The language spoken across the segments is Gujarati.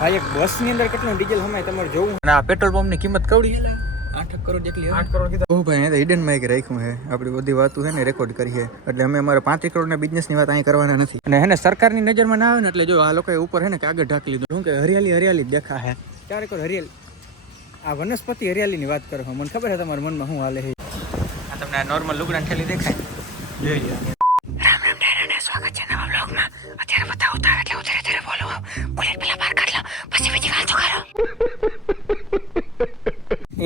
ભાઈ એક બસની અંદર કેટલું ડીઝલ હમાય તમારે જોવું? અને આ પેટ્રોલ પંપની કિંમત કવડી આઠ કરોડ જેટલી આઠ કરોડ કીધા. ભાઈ એ હિડન માઇક રાખ્યું છે. આપણી બધી વાતો છે ને રેકોર્ડ કરી છે. એટલે અમે અમારા પાંત્રીસ કરોડના બિઝનેસની વાત અહીં કરવાના નથી. અને હે ને સરકારની નજરમાં ના આવે ને એટલે જો આ લોકોએ ઉપર હે ને કાગળ ઢાંકી લીધું. શું કે હરિયાળી હરિયાળી દેખા હે ક્યારે કોઈ હરિયાળી. આ વનસ્પતિ હરિયાળીની વાત કરો મને ખબર છે તમારા મનમાં શું હાલે છે. આ તમને નોર્મલ લુગડા ઠેલી દેખાય? જોઈ લો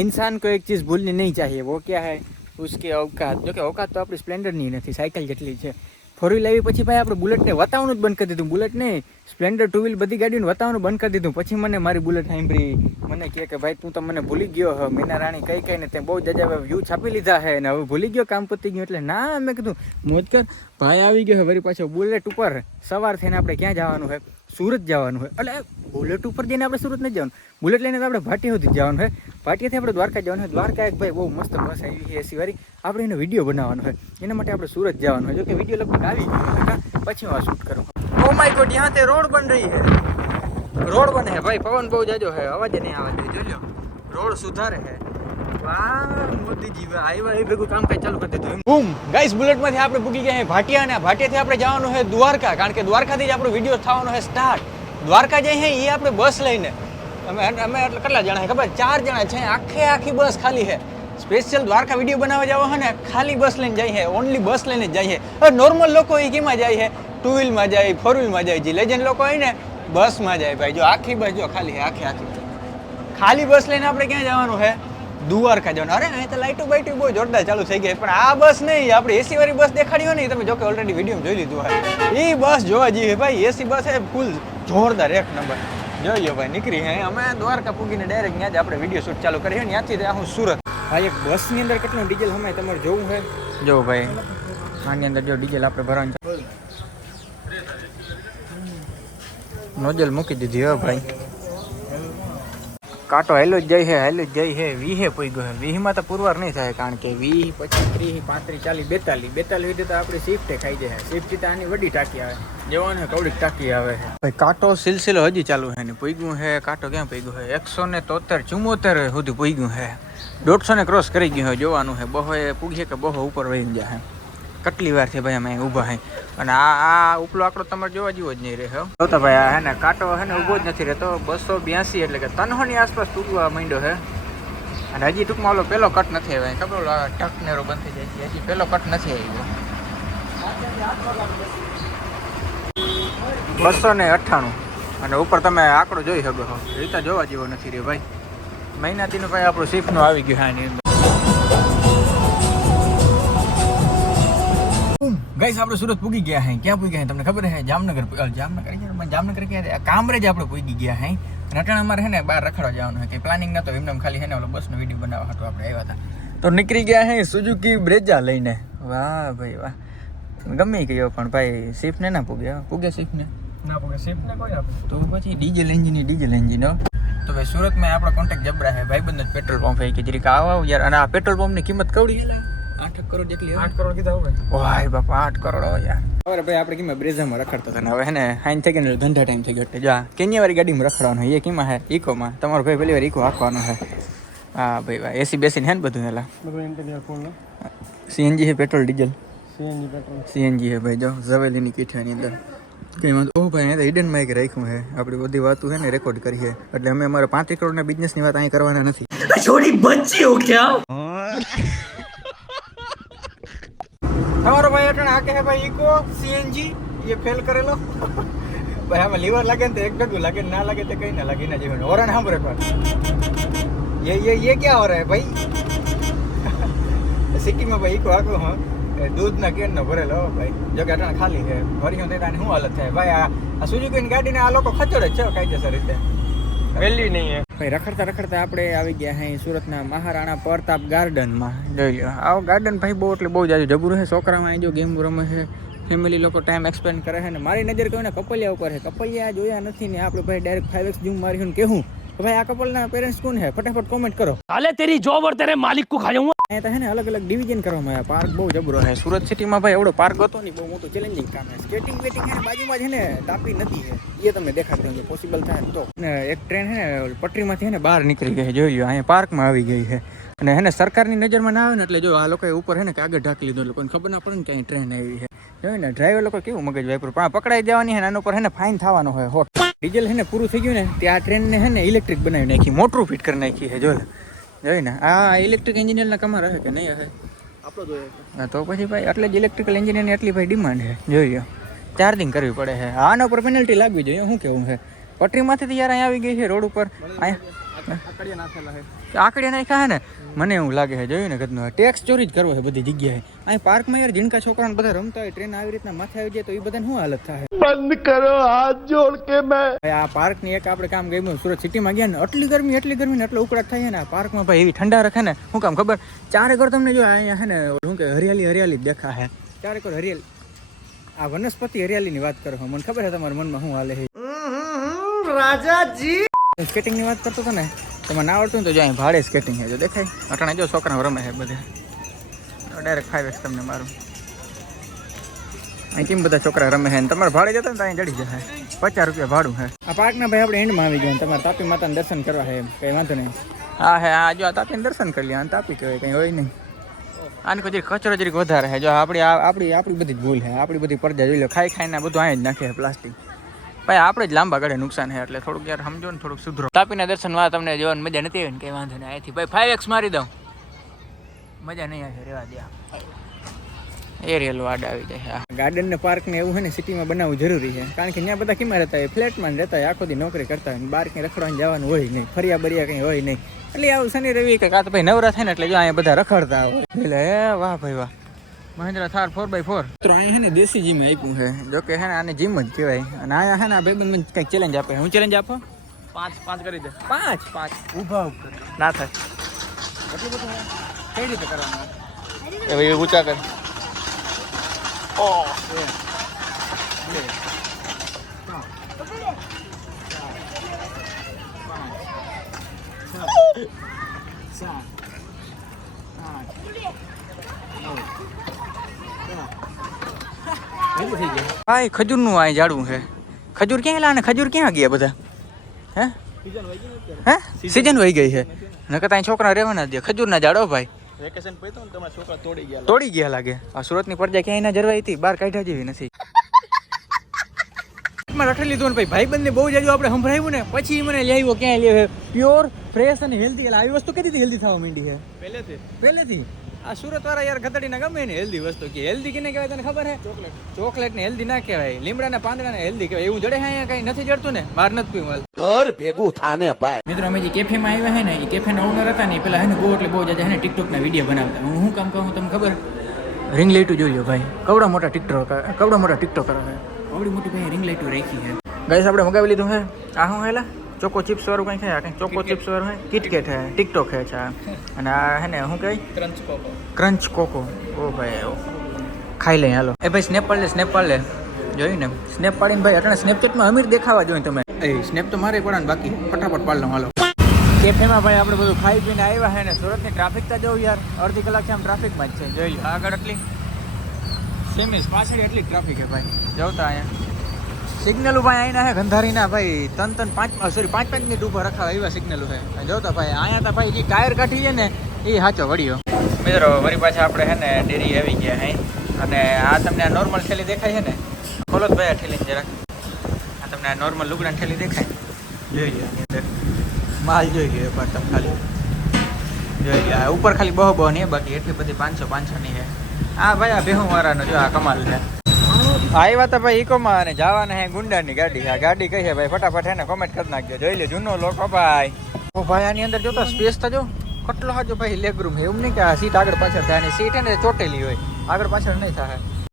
इंसान को एक चीज़ भूलनी नहीं चाहिए वो क्या है उसकी औकात જો કે औकात તો આપણી સ્પ્લેન્ડરની નથી સાયકલ જેટલી છે ફોર વ્હીલ આવી પછી ભાઈ આપણે બુલેટને વતાવવાનું જ બંધ કરી દીધું બુલેટ નહીં સ્પ્લેન્ડર ટુ વ્હીલ બધી ગાડીઓને વતાવવાનું બંધ કરી દીધું પછી મને મારી બુલેટ સાંભળી મને કહે કે ભાઈ તું તો મને ભૂલી ગયો હ મીના રાણી કઈ કઈ ને તે બહુ જજા વ્યૂ છાપી લીધા હે ને હવે ભૂલી ગયો કામ પતી ગયું એટલે ના મેં કીધું મોજ કર ભાઈ આવી ગયો હે વળી પાછો બુલેટ ઉપર સવાર થઈને આપણે ક્યાં જવાનું હોય सूरत जावा है अल बुलेट पर जी आप सूरत नहीं जाए बुलेट लैने तो आप भाटिया सुधी जाए भाटिया थे द्वारका जाए द्वारका एक भाई बहुत मस्त बस आई है एसी वाली आपने विडियो बनावा है यहाँ सूरत जावा है जो कि विडियो लगभग आ पीछे वहाँ शूट करूँ माई गोड यहाँ से रोड बन रही है रोड बने भाई पवन बहुत जाजो है आवाज़ नहीं आवाज़ रोड सुधार है બૂમ. ગાઈસ બુલેટમાંથી આપણે પૂગી ગયા ભાટિયા અને ભાટિયાથી આપણે જવાનું છે દ્વારકા, કારણ કે દ્વારકાથી જ આપણો વીડિયો થવાનો છે સ્ટાર્ટ દ્વારકા જઈએ એ આપણે બસ લઈને. અમે અમે એટલે કેટલા જણા ખબર? ચાર જણા છે. આખે આખી બસ ખાલી છે સ્પેશિયલ દ્વારકા વીડિયો બનાવવા જવા ને, ખાલી બસ લઈને છે ઓનલી બસ લઈને જ જાય છે હવે નોર્મલ લોકો એ કેમાં જાય છે ટુ વ્હીલમાં જાય ફોર વ્હીલમાં જાય, જે લેજન્ડ લોકો હોય ને બસમાં જાય ભાઈ. જો આખી બસ જો ખાલી છે આખી આખી. ખાલી બસ લઈને આપણે ક્યાં જવાનું છે દ્વારકા જવાનું અરે અહીં તો લાઇટો બાઇટો બહુ જોરદાર ચાલુ થઈ ગઈ. પણ આ બસ નહીં આપણે એસી વાળી બસ દેખાડી હોય ને તમે જો કે ઓલરેડી વીડિયો જોઈ લીધું હોય એ બસ જોવા જઈએ ભાઈ. એસી બસ એ ફૂલ જોરદાર એક નંબર જોઈએ ભાઈ નીકળી હે. અમે દ્વારકા પૂગીને ડાયરેક્ટ ત્યાં જ આપણે વીડિયો શૂટ ચાલુ કરીએ ત્યાંથી ત્યાં હું સુરત. ભાઈ એક બસની અંદર કેટલું ડીઝલ હમે તમારે જોવું છે જો ભાઈ આની અંદર જો ડીઝલ આપણે ભરવાનું છે. નોજલ મૂકી દીધી હો ભાઈ. કાંટો હેલો જ જાય છે, હેલો જ જાય છે. વીહે પોઈ ગયો છે. વીહમાં તો પુરવાર નહીં થાય કારણ કે વીહ પછી ત્રીસ, પાંત્રીસ, ચાલીસ, બેતાલીસ. બેતાલીસ રીતે તો આપણી સ્વિફ્ટે ખાઈ જાય સ્વિફ્ટ તો આની વડી ટાંકી આવે. જવાનું કવડી ટાંકી આવે છે. ભાઈ, કાંટો સિલસિલો હજી ચાલુ છે ને? પૂગ્યું છે? કાંટો ક્યાં પૂગ્યું છે? એકસો ને તોતેર ચુમ્મોતેર સુધી પૂગ્યું છે. દોઢસો ને ક્રોસ કરી ગયું છે, જોવાનું છે. બહો એ પૂગીએ કે બહો ઉપર વહી જાય કેટલી વાર છે ભાઈ અમે ઊભા હે? અને આ આ ઉપલો આંકડો તમારે જોવા જેવો જ નહીં રહે, હો. તો ભાઈ, આ હે ને, કાંટો હે ને, ઊભો જ નથી રહેતો. બસો બ્યાસી એટલે કે તનહોની આસપાસ તૂટવા માંડ્યો હે. અને હજી ટૂંકમાં ઓલો પેલો કટ નથી આવ્યો. ખબર ઓલો ટક નેરો બંધ થઈ જાય છે. હજી પેલો કટ નથી આવ્યો. બસો ને અઠ્ઠાણું. અને ઉપર તમે આંકડો જોઈ શકો છો. રીતા જોવા જેવો નથી રે ભાઈ. મહિનાથીનું ભાઈ આપણું શિફ્ટનું આવી ગયું હા એની અંદર. ગાઈસ આપણે સુરત પૂગી ગયા હે. ક્યાં પૂગી ગયા હે? તમને ખબર હે? જામનગર અ, જામનગર અહીંયા જામનગર ક્યાં છે? કામરેજ આપણે પૂગી ગયા હે. રટણ અમારે હે ને બહાર રખડવા જવાનું હે. કે પ્લાનિંગ નતો એમને એમ ખાલી હે ને ઓલો બસનો વીડિયો બનાવવા હતો આપણે આવ્યા હતા. તો નીકળી ગયા હે સુઝુકી બ્રેજા લઈને. વાહ ભાઈ વાહ. ગમે ગયો પણ ભાઈ શિફ્ટ ને ના પૂગ્યા પૂગ્યા શિફ્ટ ને? ના પોકે શિફ્ટ ને કોઈ આપે. તો પછી ડીઝલ એન્જિન ડીઝલ એન્જિન હો. તો ભાઈ સુરતમાં આપણો કોન્ટેક્ટ જબરા હે. ભાઈબંધ જ પેટ્રોલ પંપ હે. કે જરીક આવો યાર. અને આ પેટ્રોલ પંપની કિંમત કવડી હેલા આઠ કરોડ જેટલી આઠ કરોડ કીધા હોય વાય બાપા આઠ કરોડ હો યાર હવે ભાઈ આપણે કેમાં બ્રેઝામાં રખડતા હતા ને હવે હે ને હાઈન થઈ ગઈ ને ધંધા ટાઈમ થઈ ગયો એટલે. જો આ કેન્યાવાળી ગાડીમાં રખડવાનું હોય એ કેમાં હે? ઇકોમાં તમારો ભાઈ પહેલી વાર ઇકો હાંકવાનો હે? હા ભાઈ વાહ. એસી બેસીને હે ને બધું હેલા બધું ઇન્ટિરિયર ફૂલ ને સીએનજી છે petrol diesel? CNG petrol. CNG હે ભાઈ જો ઝવેલીની કીઠાની અંદર. કઈ વાંધો ઓ ભાઈ અહીંયા હિડન માઇક રાખ્યું છે આપણી બધી વાતો છે ને રેકોર્ડ કરી છે એટલે અમે અમારા પાંત્રીસ કરોડના બિઝનેસની વાત અહીં કરવાના નથી. તમારો ભાઈ અટણ આ કહે ભાઈ ઇકો સીએનજી એ ફેલ કરેલો? ભાઈ, આમાં લીવર લાગે ને તો એક ડગું લાગે, ના લાગે તો કંઈ ના લાગી ના જીવન ઓરણ સાંભળે પણ એ એ એ ક્યાં ઓરે ભાઈ? સિટીમાં ભાઈ ઇકો આખો હા. દૂધના કેનનો ભરેલો ભાઈ. જો કે અટાણ ખાલી છે. ભરી હું શું હાલત થાય? ભાઈ, આ સુઝુકીની ગાડીને આ લોકો ખચડે છે કાયદેસર રીતે. વેલી નહીં ભાઈ, રખડતા રખડતા આપણે આવી ગયા હે સુરતના મહારાણા પ્રતાપ ગાર્ડનમાં. જોઈ લો આવો ગાર્ડન ભાઈ બહુ, એટલે બહુ જાજુ જબરું છે છોકરામાં અહીં જો ગેમ રમે છે. ફેમિલી લોકો ટાઈમ એક્સપેન્ડ કરે છે. ને મારી નજર કહ્યું ને કપલિયા ઉપર છે. કપલિયા જોયા નથી ને આપણે ભાઈ ડાયરેક્ટ ફાઈવ એક્સ જૂમ માર્યું ને કેવું તો ભાઈ આ કપલના પેરેન્ટ્સ કોણ છે ફટાફટ કોમેન્ટ કરો साले तेरी जॉब और तेरे मालिक को खा जाऊंगा અહીંયા તો હે ને અલગ અલગ ડિવિઝન કરવામાં આવ્યા પાર્ક બહુ જબરો છે સુરત સિટીમાં ભાઈ એવડો પાર્ક હતો ને બહુ મોટું ચેલેન્જિંગ કામ છે સ્કેટિંગ વેટિંગ છે ને બાજુમાં જ છે ને તાપી નદી છે એ તમને દેખાડી દઉં પોસિબલ થાય ને તો ને એક ટ્રેન છે ને પટરીમાંથી છે ને બહાર નીકળી ગઈ છે જોઈ લો અહીંયા પાર્કમાં આવી ગઈ છે અને હે ને સરકારની નજરમાં ના આવે ને એટલે જો આ લોકોએ ઉપર છે ને કાગળ આગળ ઢાંકી લીધો લોકોને ખબર ના પડે ને કે અહીં ટ્રેન આવી છે. જોયું ને ડ્રાઈવર લોકો કેવું મગજ વાપરું પણ પકડાઈ જવાની હે ને આના ઉપર હે ને ફાઇન થવાનો હોય હોટ ડીઝલ છે ને પૂરું થઈ ગયું ને તે આ ટ્રેનને હે ને ઇલેક્ટ્રિક બનાવી નાખી મોટરું ફિટ કરી નાખી છે જો જોઈ ને આ ઇલેક્ટ્રિક એન્જિનિયરના કમા હશે કે નહીં હશે આપણો હા તો પછી ભાઈ એટલે જ ઇલેક્ટ્રિકલ એન્જિનિયરની એટલી ભાઈ ડિમાન્ડ છે જોઈએ ચાર્જિંગ કરવી પડે છે. આના ઉપર પેનલ્ટી લાગવી જોઈએ શું કેવું છે? પટરીમાંથી યાર અહીંયા આવી ગઈ છે રોડ ઉપર. અહીંયા આકડી નાખ્યા હે ને મને એવું લાગે છે જોયું ને કદનું ટેક્સ ચોરી જ કરવો છે બધી જગ્યાએ. અહીં પાર્કમાં યાર જીનકા છોકરાને બધા રમતા હોય ટ્રેન આવી રીતના માથે આવી જાય તો એ બધાને શું હાલત થાય? બંધ કરો હાથ જોડ કે મેં. આ પાર્કની એક આપણે કામ ગયું સુરત સિટીમાં ગયા ને આટલી ગરમી એટલી ગરમી ને એટલો ઉકળાટ થાય ને આ પાર્કમાં ભાઈ એવી ઠંડા રખે ને શું કામ ખબર? ચારેકોર તમને જો અહીંયા હે ને શું કે હરિયાળી હરિયાળી દેખા હે. ચારેકોર હરિયાળી આ વનસ્પતિ હરિયાળીની વાત કરો મને ખબર છે તમારા મનમાં શું હાલે છે રાજાજી. સ્કેટિંગની વાત કરતો હતો ને તમે ના આવડતું તો જો અહીં ભાડે સ્કેટિંગ છે. જો દેખાય. અટાણે જો છોકરા રમે છે બધે. ડાયરેક્ટ ફાઈવ એક્સ તમને મારું. અહીં કેમ બધા છોકરા રમે છે? તમારે ભાડે જતા ને તો અહીં જડી જશે. પચાસ રૂપિયા ભાડું છે. આ પાર્કના ભાઈ આપણે એન્ડમાં આવી ગયા તમારે તાપી માતાને દર્શન કરવા છે એમ. કંઈ વાંધો નહીં. હા હે આ જો આ તાપીને દર્શન કરી લે. તાપી કહેવાય કંઈ હોય નહીં. આને કોઈ કચરો જરીક વધારે છે. જો આપણી આપણી આપણી બધી જ ભૂલ છે. આપણી બધી પડદા જોઈ લો. ખાઈ ખાઈને બધું અહીં જ નાખે છે પ્લાસ્ટિક. ભાઈ, આપણે જ લાંબા ગાળે નુકસાન છે એટલે થોડુંક યાર સમજો ને, થોડુંક સુધરો. તાપીના દર્શનમાં તમને જોવાની મજા નથી આવી ને કંઈ વાંધો નહીં. અહીંથી ભાઈ ફાઈવ એક્સ મારી દઉં. મજા નહીં આવે, રેવા દે એ રેલ વાડ આવી જાય ગાર્ડન ને પાર્ક ને એવું છે ને સિટીમાં બનાવવું જરૂરી છે. કારણ કે ત્યાં બધા કેમાં રહેતા હોય? ફ્લેટમાં રહેતા હોય, આખો દી નોકરી કરતા હોય બહાર ક્યાંય રખડવાનું જવાનું હોય નહીં, ફરિયા બરિયા કંઈ હોય નહીં. એટલે આવું શનિ રવિ કે કાં તો ભાઈ નવરા થાય ને, એટલે જો અહીંયા બધા રખડતા હોય. એટલે વાહ ભાઈ, વાહ. Mahindra Thar four by four તો અહીંયા છે ને દેશી જીમ આપ્યું છે. જો કે છે ને આને જીમ જ કહેવાય. અને અહીંયા છે ને આ ભાઈબંધ મને કંઈક ચેલેન્જ આપે. હું ચેલેન્જ આપો? પાંચ પાંચ કરી દે. પાંચ? પાંચ. ઊભા ઉપર ના થાય. એટલું બધું હોય? કઈ રીતે કરવાનું? એ ભાઈ ઊંચા કર. ઓ. બે. બે ત્રણ ચાર. પાંચ. છ સાત. આઠ. નવ. ભાઈ ખજૂરનું આ ઝાડવું છે. ખજૂર ક્યાં લાને ખજૂર ક્યાં ગયા બધા? હે? હે? સીઝન વહી ગઈ છે. નકર ત્યાં છોકરા રહેવાના દે. ખજૂરના ઝાડો ભાઈ. વેકેશન પૈતો ને તમારા છોકરા તોડી ગયા તોડી ગયા લાગે. આ સુરતની પરજા ક્યાંય ના જરવાઈ હતી. બહાર કાઢ્યા જેવી નથી. માં રખડી લીધું ને ભાઈ. બંધને બહુ જાજુ આપણે સંભળાવ્યું ને. પછી મને લઈ આવ્યો ક્યાં લે પ્યોર ફ્રેશ અને હેલ્ધી એટલે આવી વસ્તુ કદી હેલ્ધી થવા માંડી છે? પહેલેથી. પહેલેથી? આ સુરત વાળા યાર ગતડીને ગમે ને હેલ્ધી વસ્તુ કે હેલ્ધી કેને કહેવાય તને ખબર હે? ચોકલેટ ચોકલેટ ને હેલ્ધી ના કહેવાય. લીમડા ને પાંદડા ને હેલ્ધી કહેવાય. એવું જડે હે અહીંયા કઈ? નથી જડતું ને? બહાર નથી પીવું ઘર ભેગું થાને ભાઈ. મિત્રો અમે જે કેફેમાં આવ્યા હે ને એ કેફે ના ઓનર હતા ને પેલા હે ને બહુ એટલે બહુ જાજા હે ને ટિકટોક ના વીડિયો બનાવતા. હું શું કામ કહું તમને ખબર? રિંગ લાઇટું જોઈ ભાઈ. કવડા મોટા ટિકટોક કવડા મોટા ટિકટોક કરે છે. કવડી મોટી ભાઈ રિંગ લાઇટું રાખી છે. ગાઈસ આપણે મગાવી લીધું હે. આ હું હેલા ચોકો ચિપ્સ વાળું કંઈ છે આ કંઈ ચોકો ચિપ્સ વાળું હે કિટકેટ હે ટિકટોક હે છે આ. અને આ હે ને શું કહે? ક્રંચ કોકો ક્રંચ કોકો ઓ ભાઈ. ખાઈ લઈએ હાલો. એ ભાઈ સ્નેપ પાડ લે સ્નેપ પાડ લે. જોયું ને? સ્નેપ પાડીને ભાઈ અટાણે સ્નેપચેટમાં અમીર દેખાવા જોઈએ તમે. એ સ્નેપ તો મારે પડે ને બાકી. ફટાફટ પાડ લઉં હાલો. કેફેમાં ભાઈ આપણે બધું ખાઈ પીને આવ્યા હે ને સુરતની ટ્રાફિક તો જોઉં યાર. અડધી કલાક છે આમ ટ્રાફિકમાં જ છે. જોઈ લો આગળ એટલી. સેમિસ પાછળ એટલી ટ્રાફિક છે ભાઈ. જોતા અહીંયા. સિગ્નલો ભાઈ અહીંના હે ગંધારીના ભાઈ ત્રણ ત્રણ પાંચ સોરી પાંચ પાંચ મિનિટ ઊભા રખાવા એવા સિગ્નલ છે જોતા ભાઈ, અહીંયા તો ભાઈ, જે ટાયર કાઢી છે ને, એ સાચો વળ્યો. મિત્રો વળી પાછા આપણે હે ને, ડેરી આવી ગયા હે. અને આ તમને આ નોર્મલ થેલી દેખાય છે ને? ખોલો ભાઈ આ થેલી જરાક. આ તમને આ નોર્મલ લુગડા થેલી દેખાય? જોઈ ગયા માલ જોઈ ગયો પણ તમે ખાલી. જોઈ ગયા ઉપર ખાલી બહુ બહુ નહીં, બાકી એટલી બધી પાંચસો પાંચસો ની હે આ ભાઈ, આ ભેહું વાળાનો જો આ કમાલ છે. આવ્યા તો ભાઈ ઇકોમાં અને જવાના હે ગુંડાની ગાડી. આ ગાડી કઈ છે ભાઈ? ફટાફટ હે ને કોમેન્ટ કરી નાખજો. જોઈ લે, જૂનો લોકો ભાઈ. ઓ ભાઈ, આની અંદર જોતો સ્પેસ તો જો. કેટલો હાજો ભાઈ લેગ રૂમ હે એમ નહીં કે આ સીટ આગળ પાછળ થાય અને સીટ એને ચોટેલી હોય. આગળ પાછળ નહીં થાય.